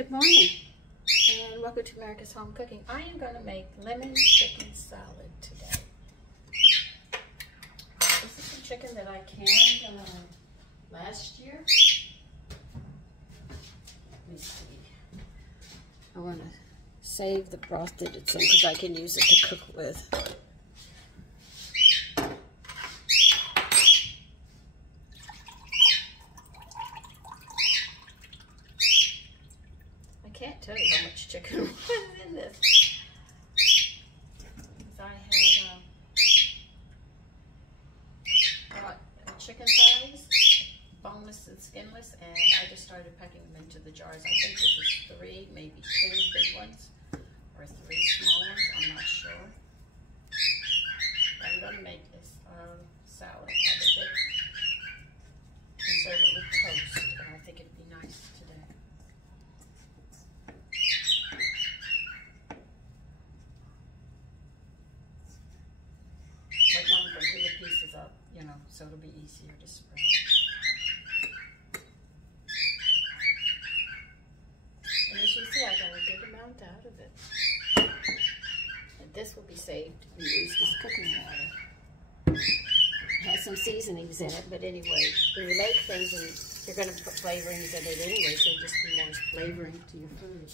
Good morning and welcome to America's Home Cooking. I am going to make lemon chicken salad today. This is the chicken that I canned last year. Let me see. I want to save the broth that it's in because I can use it to cook with. I can't tell you how much chicken was in this. I had bought chicken thighs, boneless and skinless, and I just started packing them into the jars. I think this is 3, maybe 2 big ones, or 3 small ones, I'm not sure. But I'm going to make this salad out of it and serve it with toast, and I think it'd be nice today. Right now I'm going to do the pieces up, so it'll be easier to spread. And as you see, I got a good amount out of it. And this will be saved and used as cooking water. It has some seasonings in it, but anyway, when you make things, and you're going to put flavorings in it anyway, so it'll just be more flavoring to your food.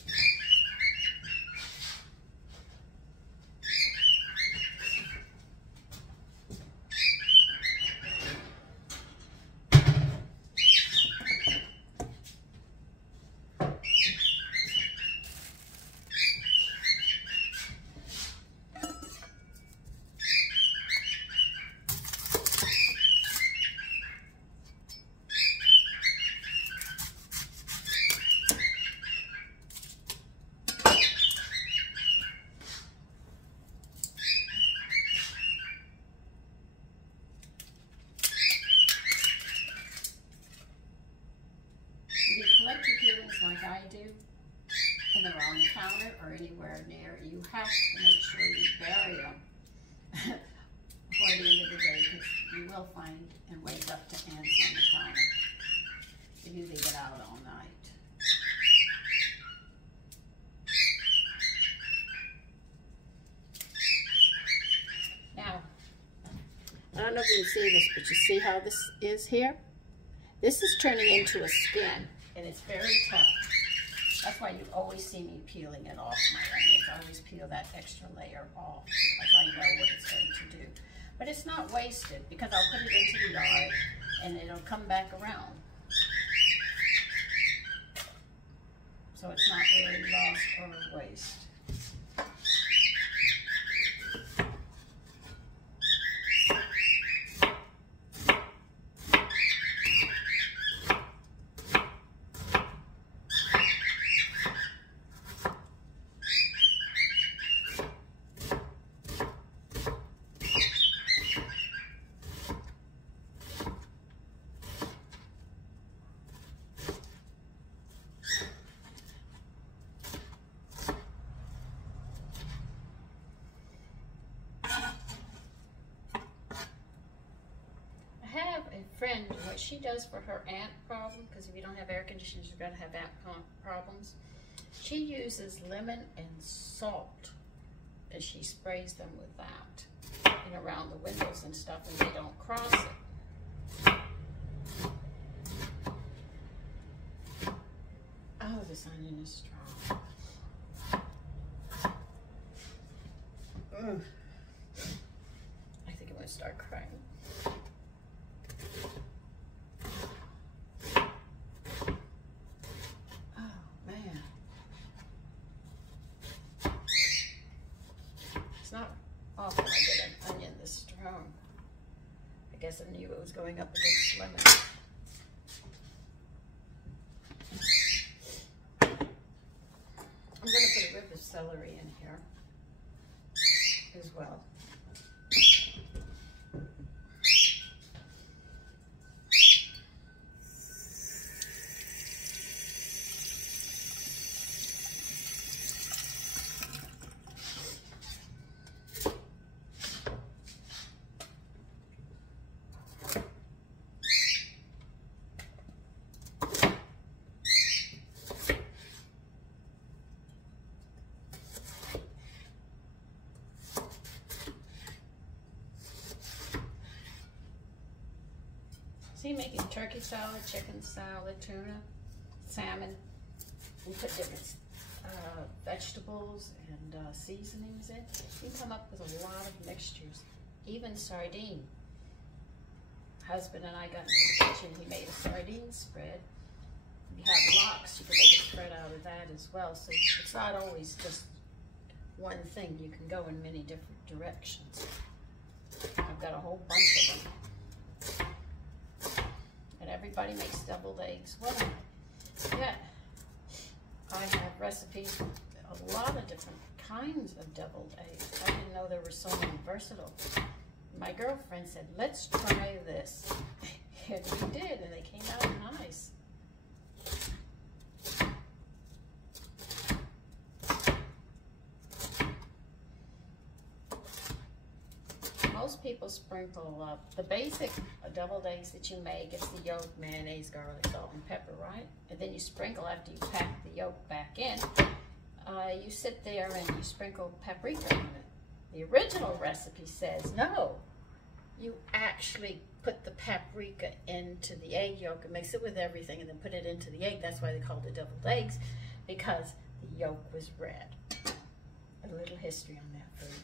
You collect your peelings like I do, and they're on the counter or anywhere near. You have to make sure you bury them before the end of the day, because you will find and wake up to ants on the counter if you leave it out all night. Now, I don't know if you can see this, but you see how this is here? This is turning into a skin, and it's very tough. That's why you always see me peeling it off my onions. I always peel that extra layer off because I know what it's going to do. But it's not wasted because I'll put it into the yard and it'll come back around. So it's not really lost or waste. Friend, what she does for her ant problem, because if you don't have air conditioners, you're going to have ant problems. She uses lemon and salt, and she sprays them with that, and around the windows and stuff, and they don't cross it. Oh, this onion is strong. Ugh. I think I'm going to start crying. It's not often I get an onion this strong. I guess I knew it was going up against lemon. I'm going to put a rib of celery in here as well. making turkey salad, chicken salad, tuna, salmon. We put different vegetables and seasonings in. You can come up with a lot of mixtures. Even sardine. Husband and I got into the kitchen. He made a sardine spread. You have lox, you can make a spread out of that as well. So it's not always just one thing. You can go in many different directions. I've got a whole bunch of them. And everybody makes deviled eggs. Well, yeah, I have recipes for a lot of different kinds of deviled eggs. I didn't know there were so many versatile. My girlfriend said, let's try this. And we did, and they came out nice. Most people sprinkle the basic deviled eggs that you make. It's the yolk, mayonnaise, garlic, salt, and pepper, right? And then you sprinkle after you pack the yolk back in. You sit there and you sprinkle paprika on it. The original recipe says no. You actually put the paprika into the egg yolk and mix it with everything and then put it into the egg. That's why they called it deviled eggs, because the yolk was red. A little history on that for you.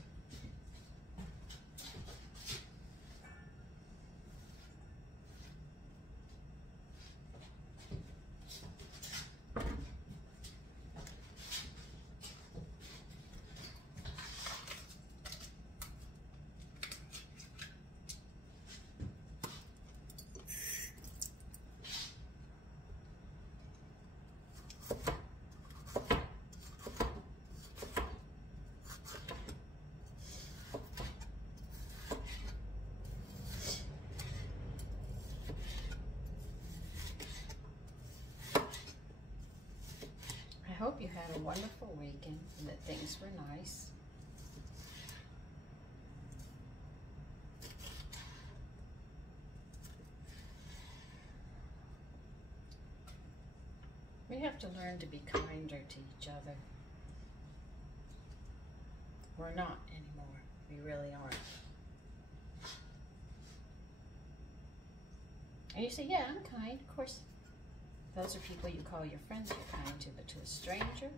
I hope you had a wonderful weekend and that things were nice. We have to learn to be kinder to each other. We're not anymore. We really aren't. And you say, yeah, I'm kind. Of course, those are people you call your friends you're kind to, but to a stranger,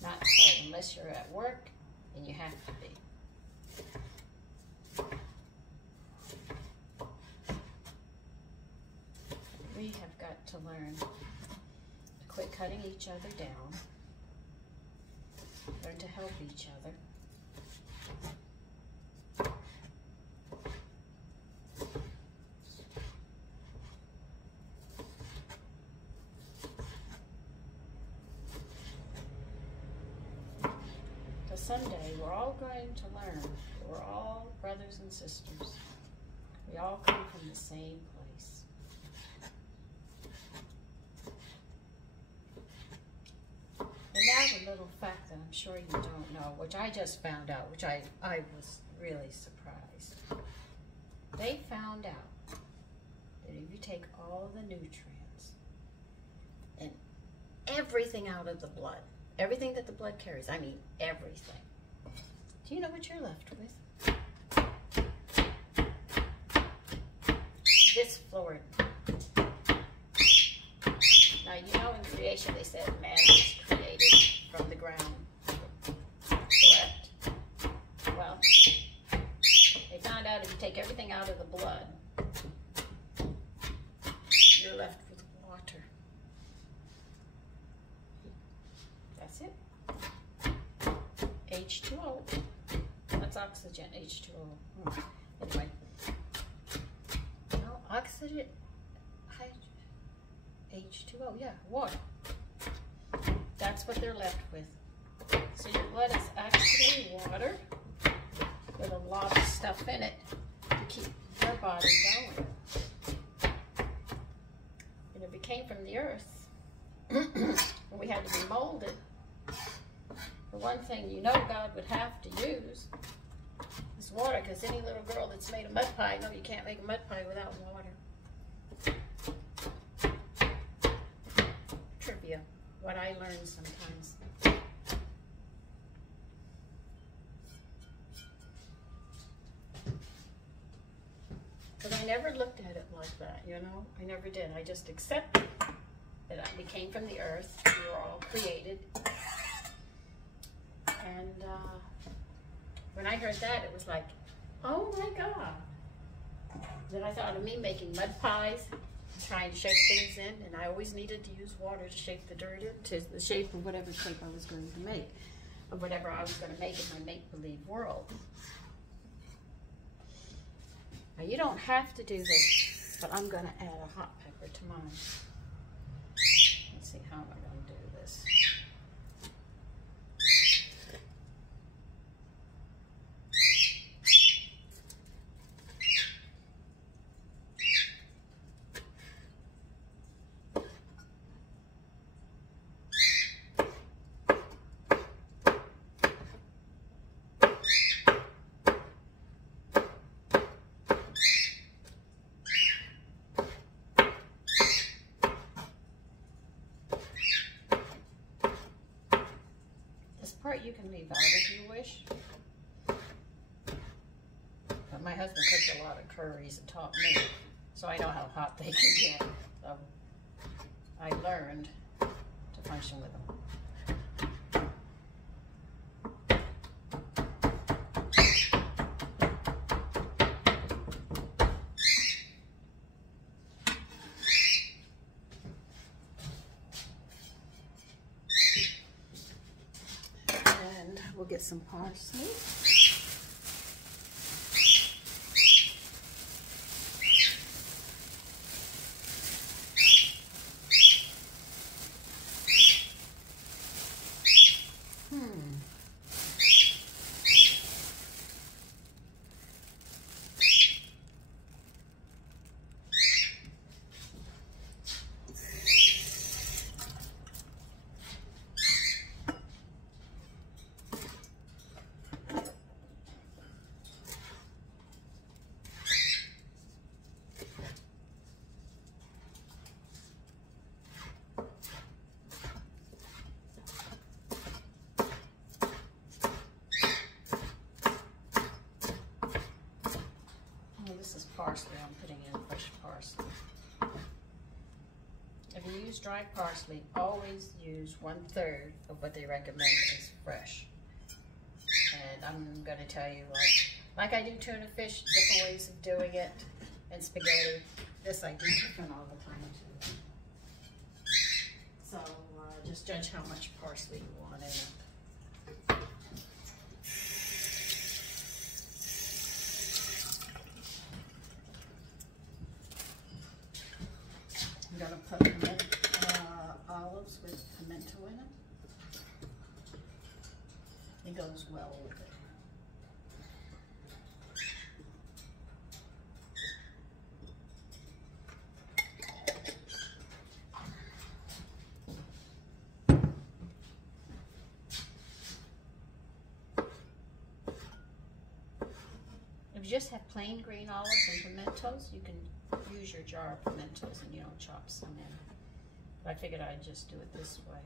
not so, unless you're at work and you have to be. We have got to learn to quit cutting each other down, learn to help each other. Someday we're all going to learn that we're all brothers and sisters. We all come from the same place. And now the little fact that I'm sure you don't know, which I just found out, which I was really surprised. They found out that if you take all the nutrients and everything out of the blood, everything that the blood carries, I mean everything. Do you know what you're left with? This Florida. Now, you know in creation they said man was created from the ground. Correct? Well, they found out if you take everything out of the blood, you're left with water. That's it. H2O. That's oxygen, H2O. Anyway. No, oxygen, H2O, yeah, water. That's what they're left with. So your blood is actually water with a lot of stuff in it to keep your body going. And if it came from the earth, we had to be molded. The one thing you know God would have to use is water, because any little girl that's made a mud pie, no, you can't make a mud pie without water. Trivia, what I learned sometimes. But I never looked at it like that, you know? I never did. I just accepted that we came from the earth. We were all created. And when I heard that, it was like, oh my God. Then I thought of me making mud pies, trying to shape things in, and I always needed to use water to shape the dirt into the shape of whatever shape I was going to make, of whatever I was going to make in my make-believe world. Now you don't have to do this, but I'm going to add a hot pepper to mine. Let's see, how am I going to do this? Part you can leave out if you wish. But my husband cooks a lot of curries and taught me, so I know how hot they can get. So I learned to function with them. We'll get some parsley. This is parsley. I'm putting in fresh parsley. If you use dry parsley, always use 1/3 of what they recommend is fresh. And I'm going to tell you, like I do tuna fish, different ways of doing it, and spaghetti. This I do different all the time too. So just judge how much parsley you want in it. I'm going to put olives with pimento in it. It goes well with it. If you just have plain green olives and pimentos, you can use your jar of pimentos and, you know, chop some in. But I figured I'd just do it this way.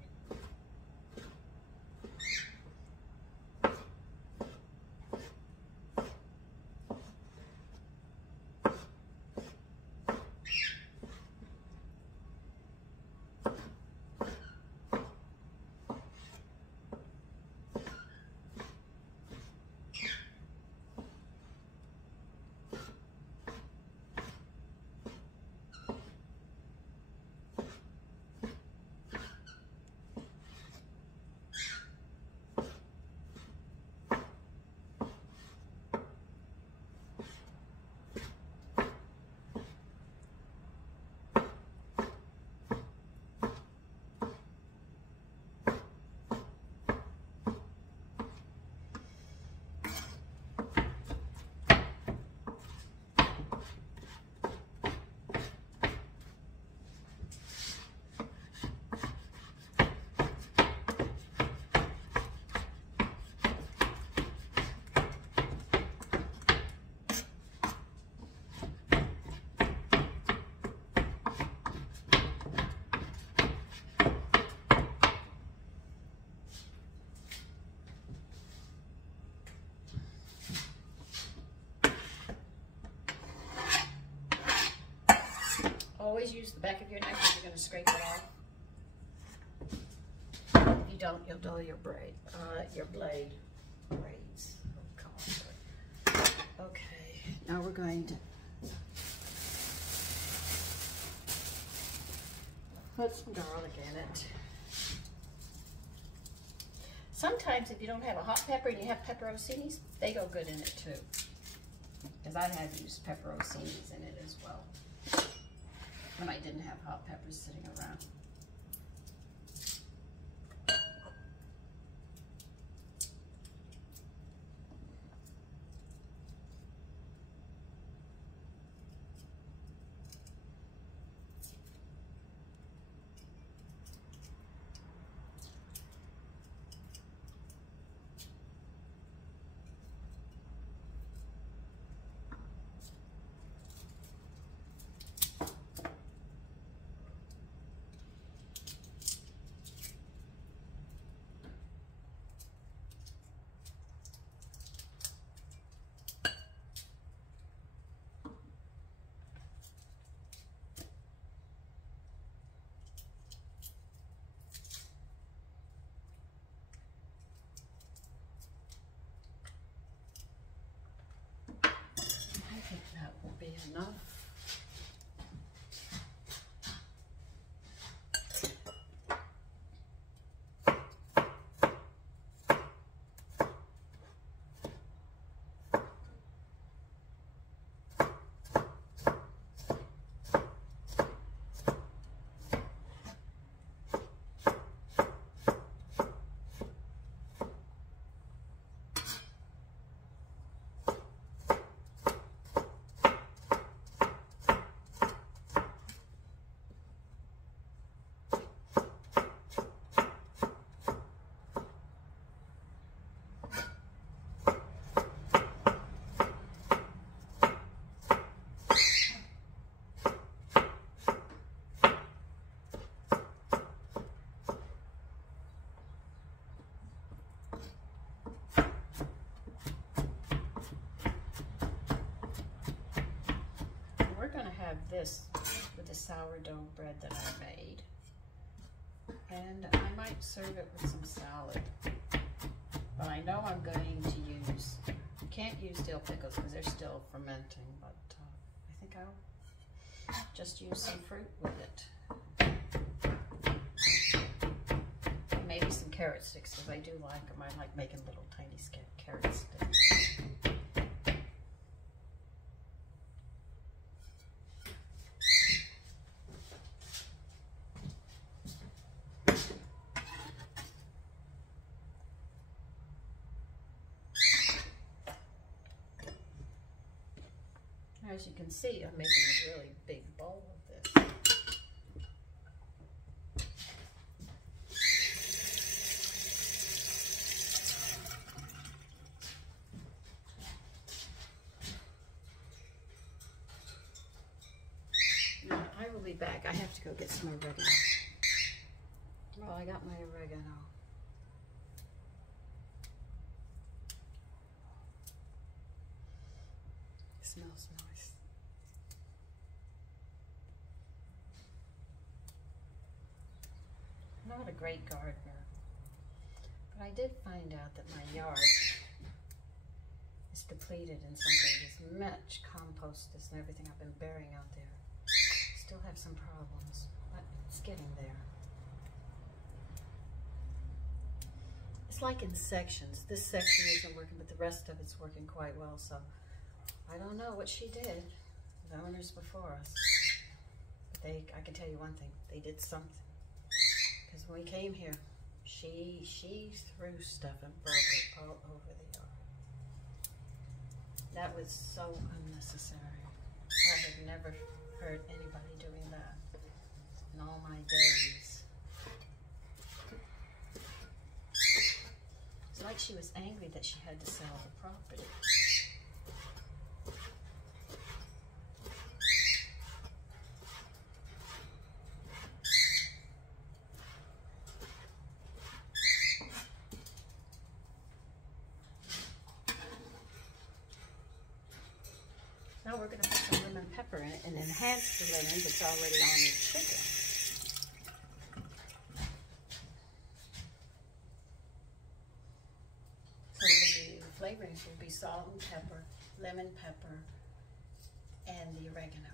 use the back of your knife if you're going to scrape it off. If you don't, you'll dull your blade. Braids. Oh, come on. Okay, now we're going to put some garlic in it. Sometimes if you don't have a hot pepper and you have pepperoncinis, they go good in it too. Because I have used pepperoncinis in it as well when I didn't have hot peppers sitting around. That will be enough. We're going to have this with the sourdough bread that I made. And I might serve it with some salad. But I know I'm going to use, you can't use dill pickles because they're still fermenting, but I think I'll just use some fruit with it. Maybe some carrot sticks because I do like them. I like making little tiny carrot sticks. As you can see, I'm making a really big bowl of this. Now, I will be back. I have to go get some oregano. Well, I got my oregano. It smells nice. I'm not a great gardener, but I did find out that my yard is depleted in some places. Much compost and everything I've been burying out there. Still have some problems, but it's getting there. It's like in sections. This section isn't working, but the rest of it's working quite well, so I don't know what she did, the owners before us. But I can tell you one thing, they did something. Because when we came here, she threw stuff and broke it all over the yard. That was so unnecessary. I have never heard anybody doing that in all my days. It's like she was angry that she had to sell the property. Now we're going to put some lemon pepper pepper in it and enhance the lemon that's already on the chicken. So the flavorings will be salt and pepper, lemon pepper, and the oregano.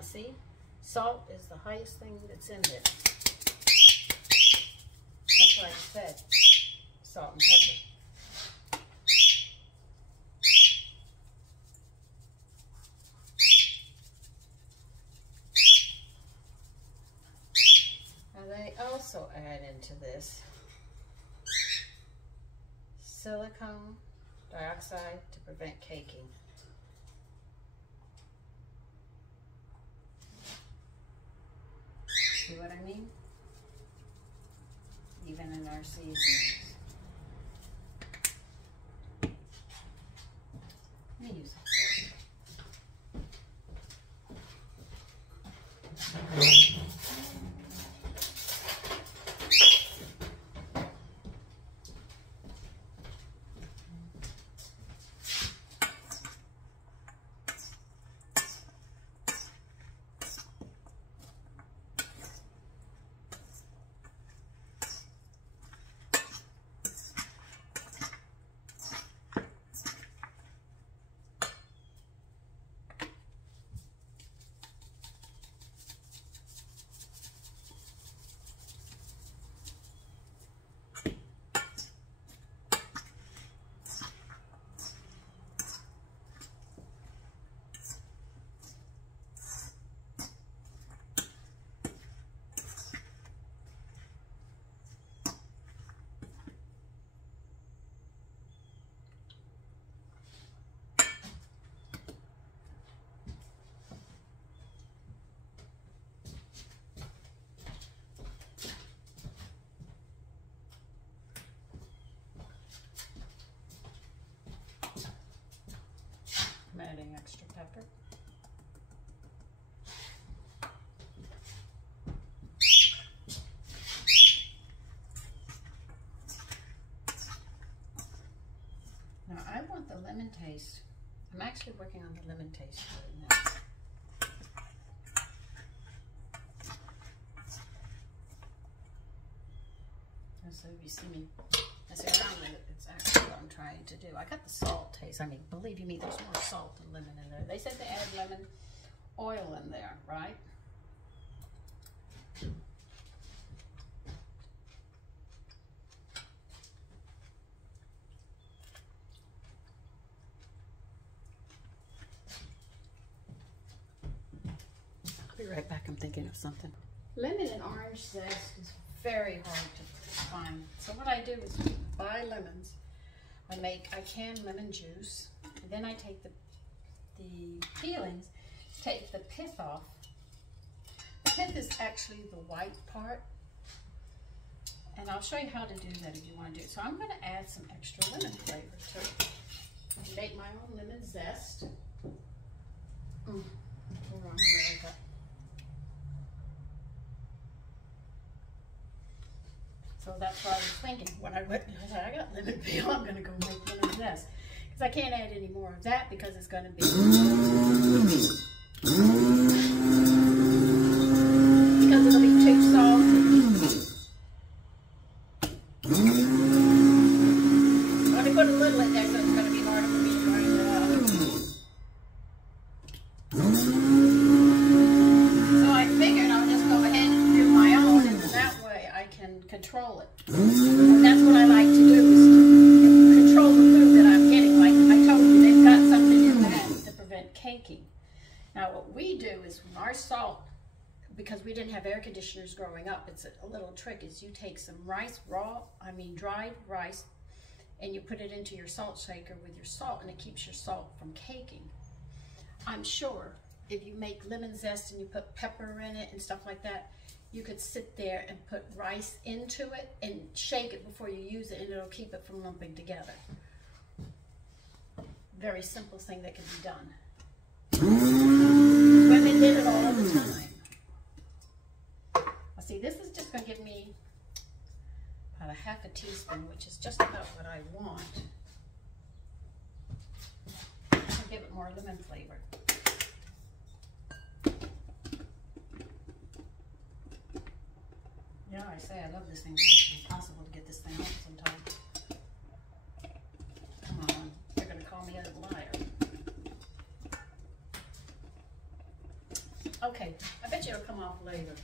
See, salt is the highest thing that's in this. That's why I said salt and pepper. And they also add into this silicone dioxide to prevent caking. See what I mean? Even in our seasonings. Let me use a fork. I'm adding extra pepper. Now I want the lemon taste. I'm actually working on the lemon taste right now. So if you see me messing around with it, it's actually what I'm trying to do. I got the salt taste. I mean, believe you me, there's more salt than lemon in there. They said they add lemon oil in there, right? I'll be right back. I'm thinking of something. Lemon and orange zest is very hard to find. So what I do is buy lemons. I can lemon juice, and then I take the peelings, take the pith off. The pith is actually the white part, and I'll show you how to do that if you want to do it. So I'm going to add some extra lemon flavor to it. Make my own lemon zest. Hold on, where I got. So that's what I was thinking when I went. I said, I got lemon peel. I'm going to go make lemon zest because I can't add any more of that because it's going to be because it'll be too salty. I'm going to put a little in there, so it's going to be harder for me to grind it out. So I figured I'll just go ahead and do my own, and that way I can control it. And that's what I like to do, is to control the food that I'm getting. Like I told you, they've got something in that to prevent caking. Now what we do is when our salt, because we didn't have air conditioners growing up, it's a little trick, is you take some rice, dried rice, and you put it into your salt shaker with your salt, and it keeps your salt from caking. I'm sure if you make lemon zest and you put pepper in it and stuff like that, you could sit there and put rice into it and shake it before you use it, and it'll keep it from lumping together. Very simple thing that can be done. Women did it all the time. Now see, this is just going to give me about a half a teaspoon, which is just about what I want. To give it more lemon flavor. Yeah, I say I love this thing. It's impossible to get this thing off sometimes. Come on, they're going to call me a liar. Okay, I bet you it'll come off later.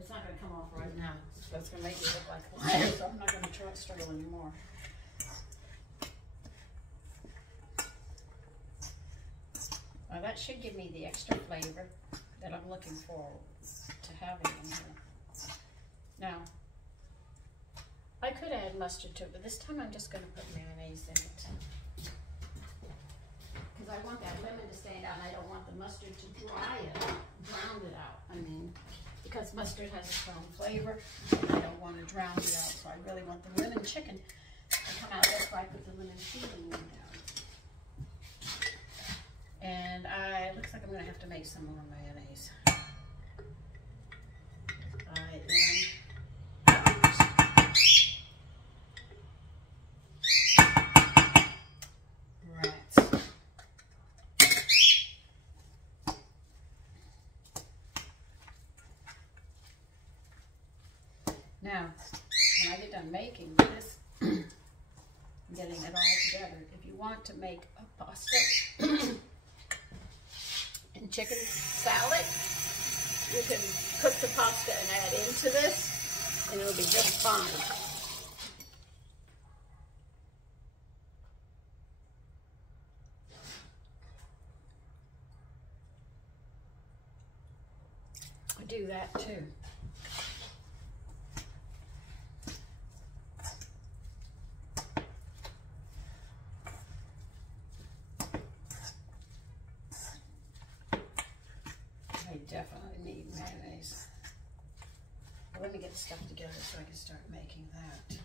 It's not going to come off right now. So it's going to make me look like a liar, so I'm not going to struggle anymore. Well, that should give me the extra flavor that I'm looking for to having in here. Now, I could add mustard to it, but this time I'm just going to put mayonnaise in it. Because I want that lemon to stand out, and I don't want the mustard to drown it out. I mean, because mustard has its own flavor, and I don't want to drown it out, so I really want the lemon chicken to come out. That's why I put the lemon seasoning down. And it looks like I'm going to have to make some more mayonnaise. Now, when I get done making this, getting it all together, if you want to make a pasta and chicken salad, you can cook the pasta and add into this, and it'll be just fine. I do that too. I definitely need mayonnaise. Well, let me get stuff together so I can start making that.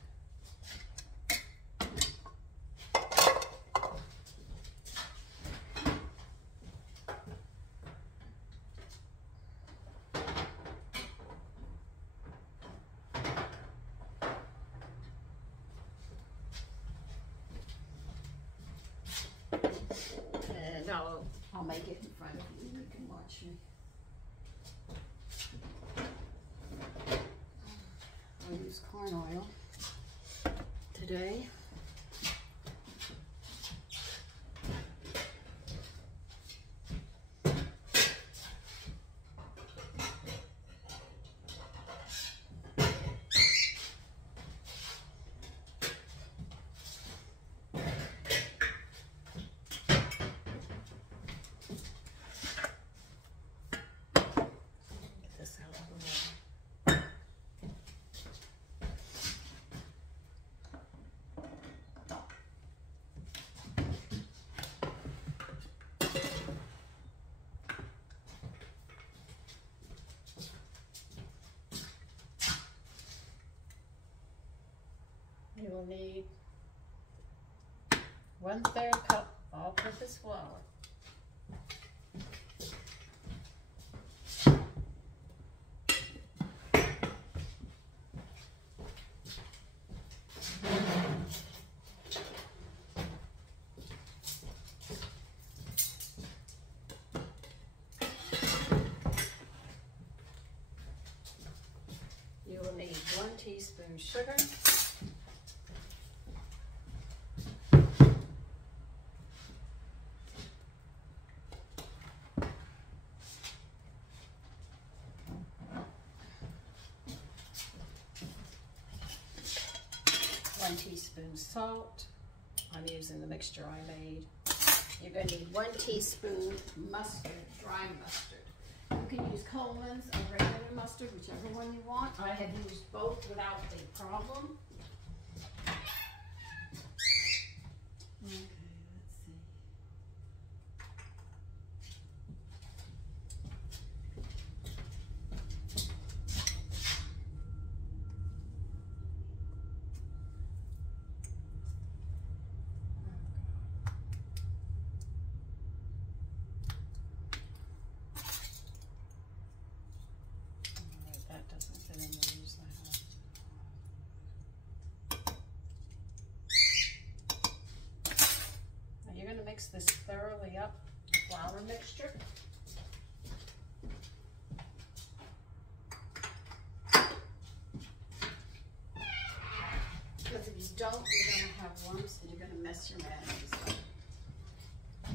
And I'll make it in front of you. You can watch me. I'll use corn oil today. You will need 1/3 cup all-purpose flour. You will need 1 teaspoon sugar. One teaspoon salt. I'm using the mixture I made. You're going to need 1 teaspoon mustard, dry mustard. You can use Coleman's or regular mustard, whichever one you want. I have used both without a problem. Okay, let's see. this thoroughly up, the flour mixture. Because if you don't, you're going to have lumps and you're going to mess your mayonnaise up.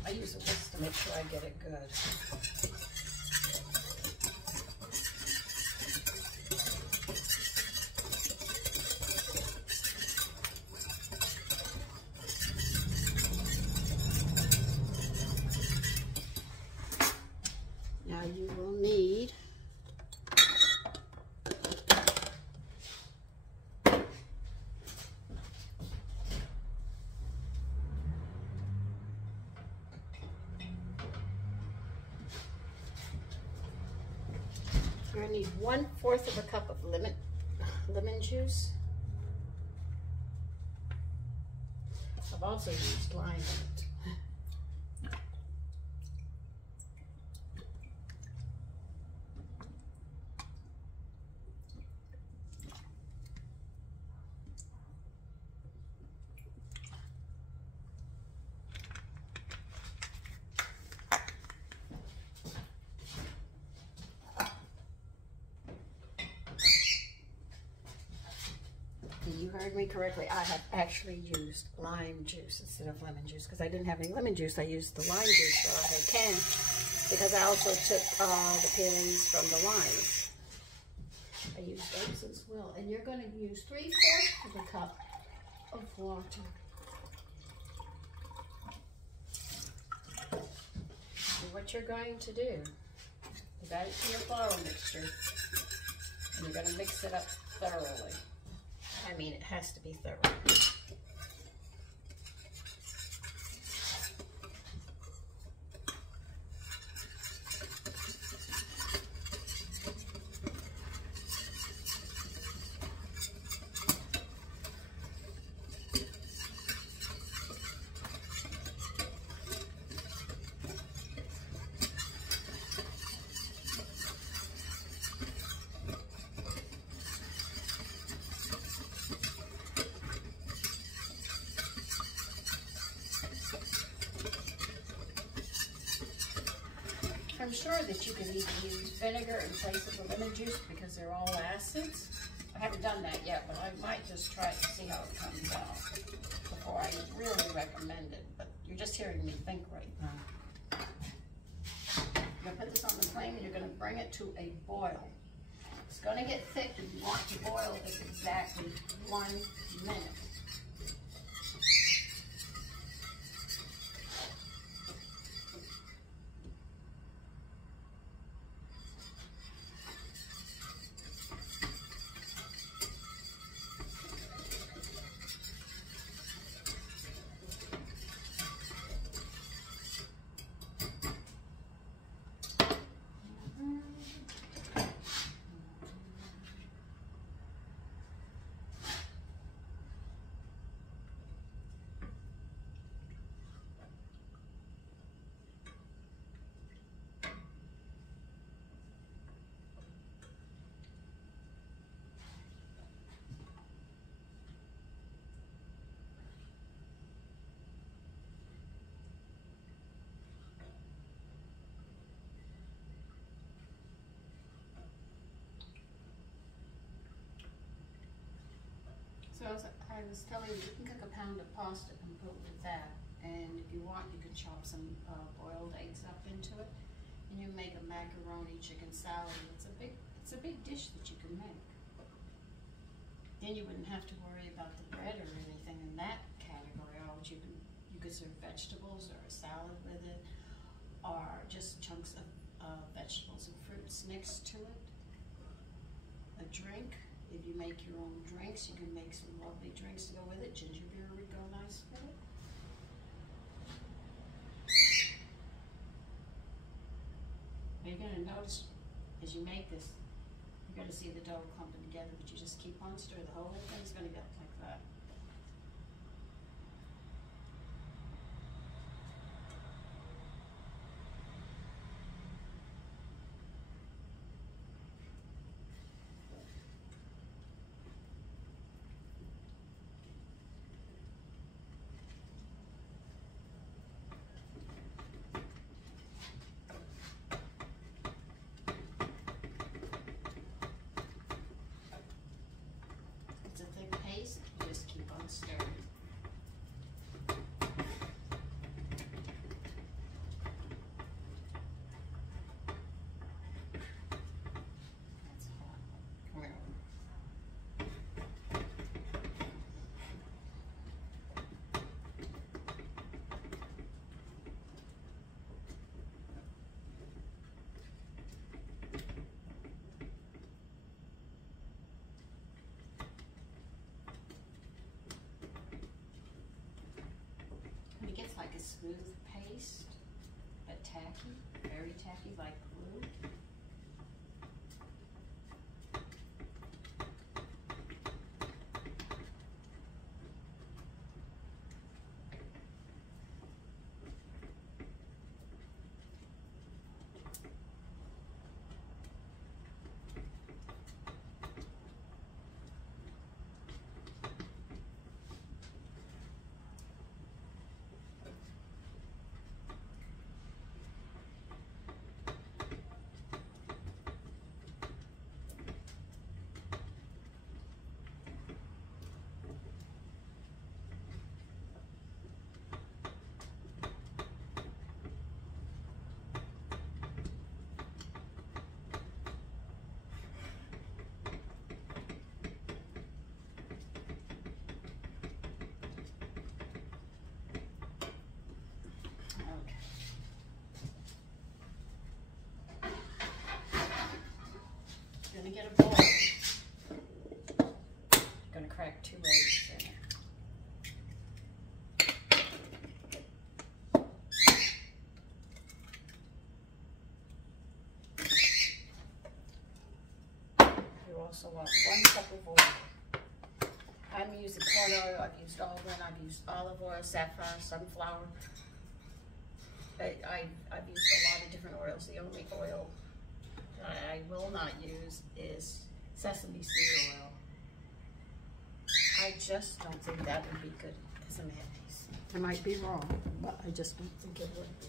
I use a whisk to make sure I get it good. Now you will need you're going to need 1/4 of a cup of lemon juice. I've also used lime in it. You heard me correctly. I have actually used lime juice instead of lemon juice because I didn't have any lemon juice. I used the lime juice so I can because I also took the peelings from the limes. I used those as well. And you're going to use 3/4 of a cup of water. And what you're going to do, you add it to your flour mixture and you're going to mix it up thoroughly. I mean, it has to be thorough. I'm sure that you can even use vinegar in place of the lemon juice because they're all acids. I haven't done that yet, but I might just try it to see how it comes out before I really recommend it. But you're just hearing me think right now. You're going to put this on the flame and you're going to bring it to a boil. It's going to get thick and you want to boil it exactly 1 minute. So I was telling you, you can cook a pound of pasta and put with that. And if you want, you can chop some boiled eggs up into it. And you make a macaroni chicken salad. It's a big dish that you can make. Then you wouldn't have to worry about the bread or anything in that category. Or you could serve vegetables or a salad with it, or just chunks of vegetables and fruits next to it. A drink. If you make your own drinks, you can make some lovely drinks to go with it. Ginger beer would go nice with it. You're going to notice as you make this, you're going to see the dough clumping together, but you just keep on stirring. The whole thing's going to get like that. smooth paste, but tacky, very tacky like glue. Gonna get a bowl. Gonna crack 2 eggs in it. You also want 1 cup of oil. I'm using corn oil, I've used almond, I've used olive oil, saffron, sunflower. I've used a lot of different oils. The only oil I will not use is sesame seed oil. I just don't think that would be good as a mayonnaise. I might be wrong, but I just don't think it would be.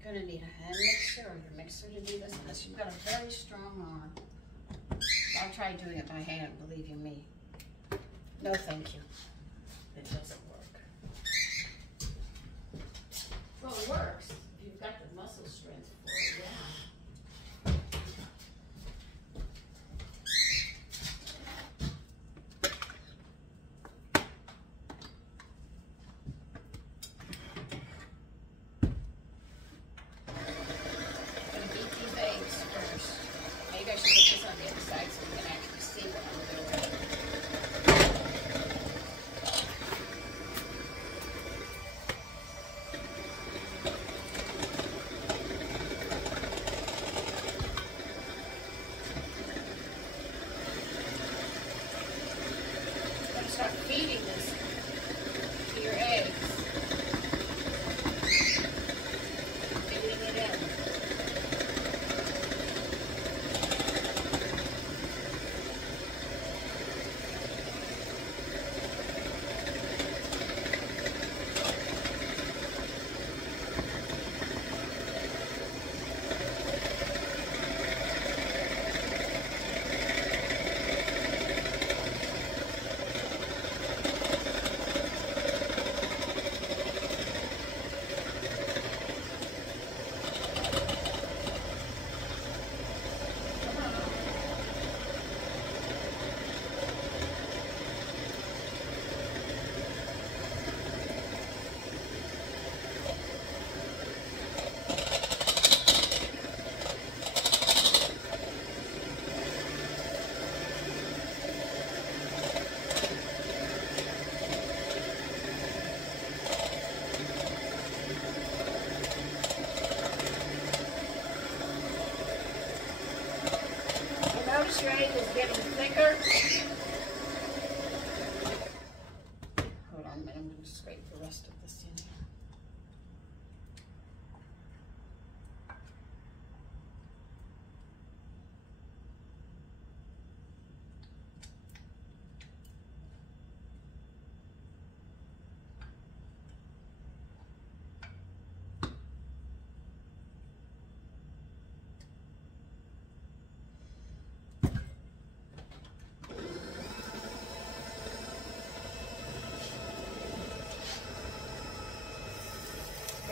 You're going to need a hand mixer or your mixer to do this unless you've got a very strong arm. I'll try doing it by hand, believe you me. No thank you. It doesn't work. Well, it works if you've got the muscle strength for it, yeah. Start feeding this to your eggs. Feeding it in.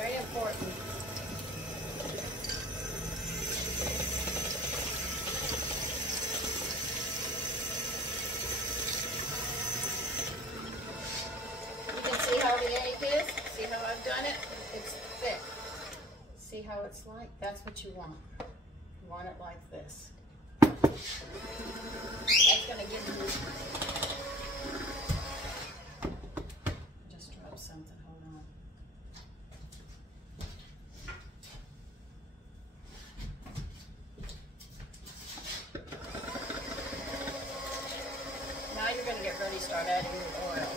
Very important. You can see how the egg is. See how I've done it? It's thick. See how it's like? That's what you want. You want it like this. That's going to give you... Just drop something. Hold on. Now you're going to get ready to start adding your oil.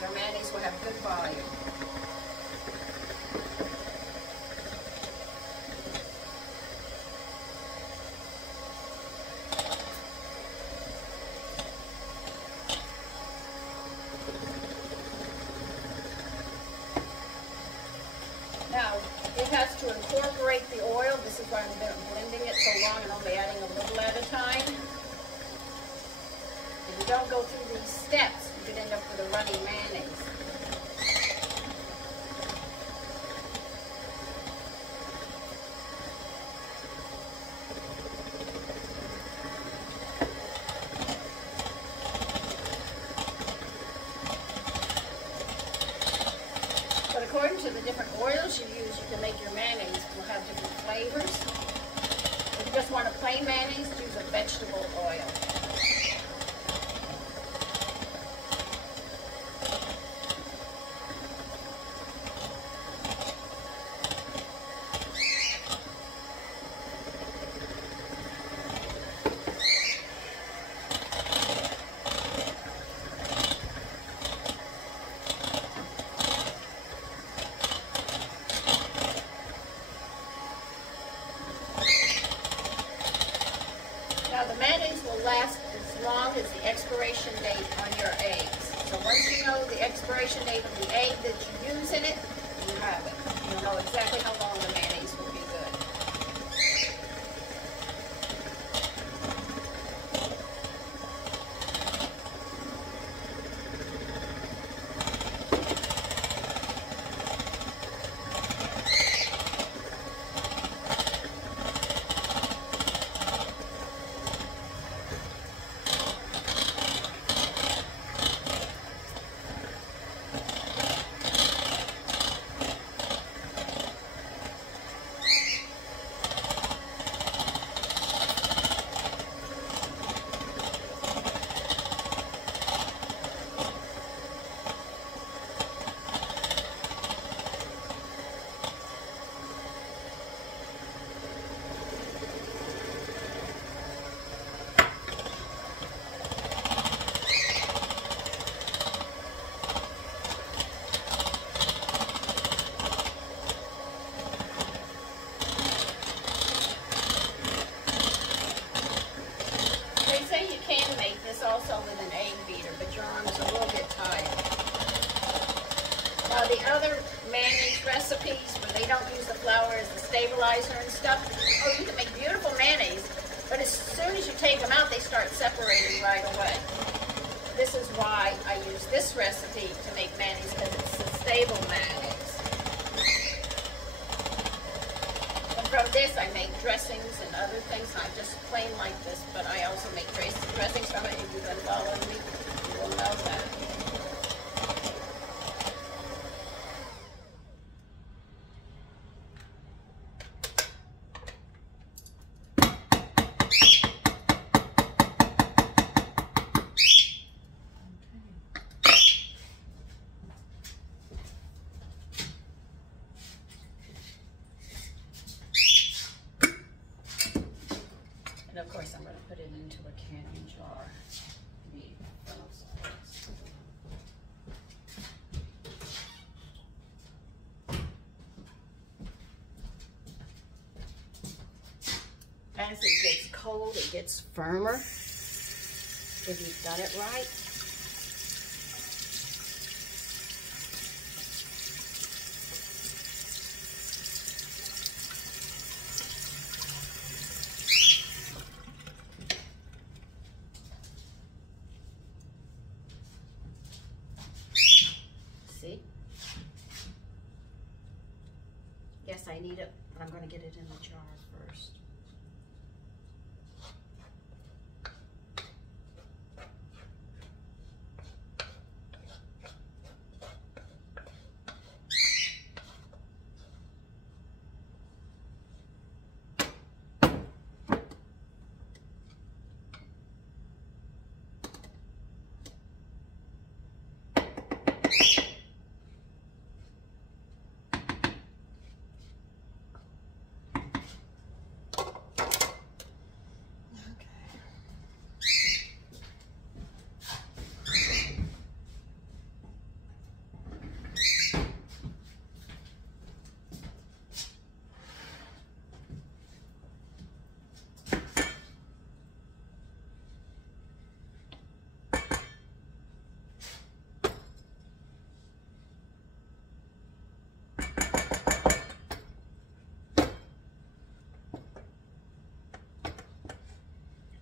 Your mayonnaise will have good volume. Now, it has to incorporate the oil. This is why I'm blending it so long and only adding a little at a time. If you don't go through these steps, you could end up with a runny mayonnaise. But according to the different oils you use, you can make your mayonnaise will have different flavors. If you just want a plain mayonnaise, use a vegetable oil. Now the mayonnaise will last as long as the expiration date on your eggs. So once you know the expiration date of the egg that you use in it, you have it. You'll know exactly how long the mayonnaise will be good. Also with an egg beater, but your arms will get tired. Now the other mayonnaise recipes where they don't use the flour as the stabilizer and stuff, oh, you can make beautiful mayonnaise, but as soon as you take them out, they start separating right away. This is why I use this recipe to make mayonnaise, because it's a stable mayonnaise. And from this, I make dressings and other things, not just plain like this, but I also make dressings from it. If you've been following me, you will know that. And of course, I'm going to put it into a canning jar. As it gets cold, it gets firmer if you've done it right. See? I need it, but I'm going to get it in the jar first.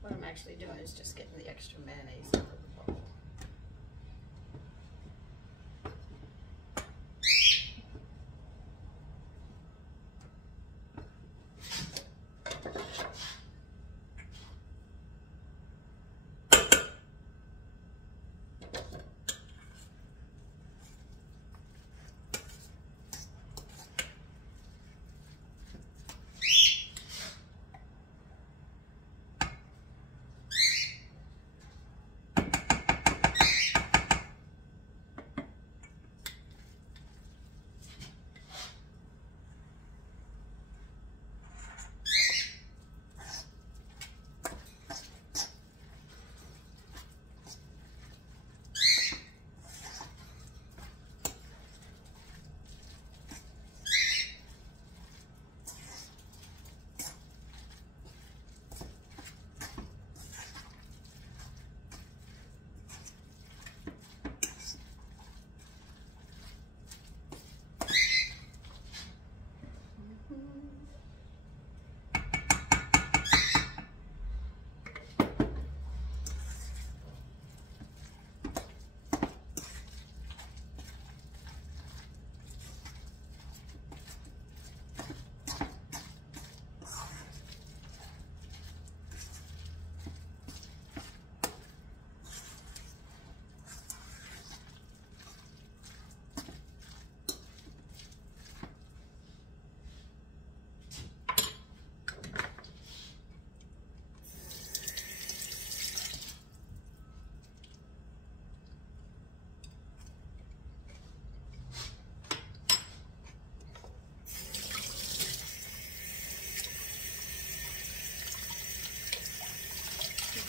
What I'm actually doing is just getting the extra mayonnaise out of the bowl.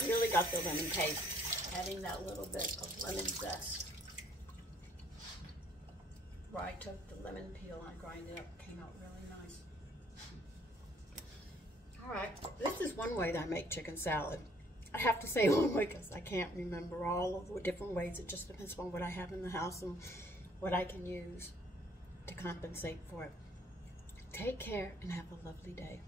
Really got the lemon taste, adding that little bit of lemon zest. Where I took the lemon peel and I grind it up, came out really nice. All right, this is one way that I make chicken salad. I have to say one way because I can't remember all of the different ways. It just depends on what I have in the house and what I can use to compensate for it. Take care and have a lovely day.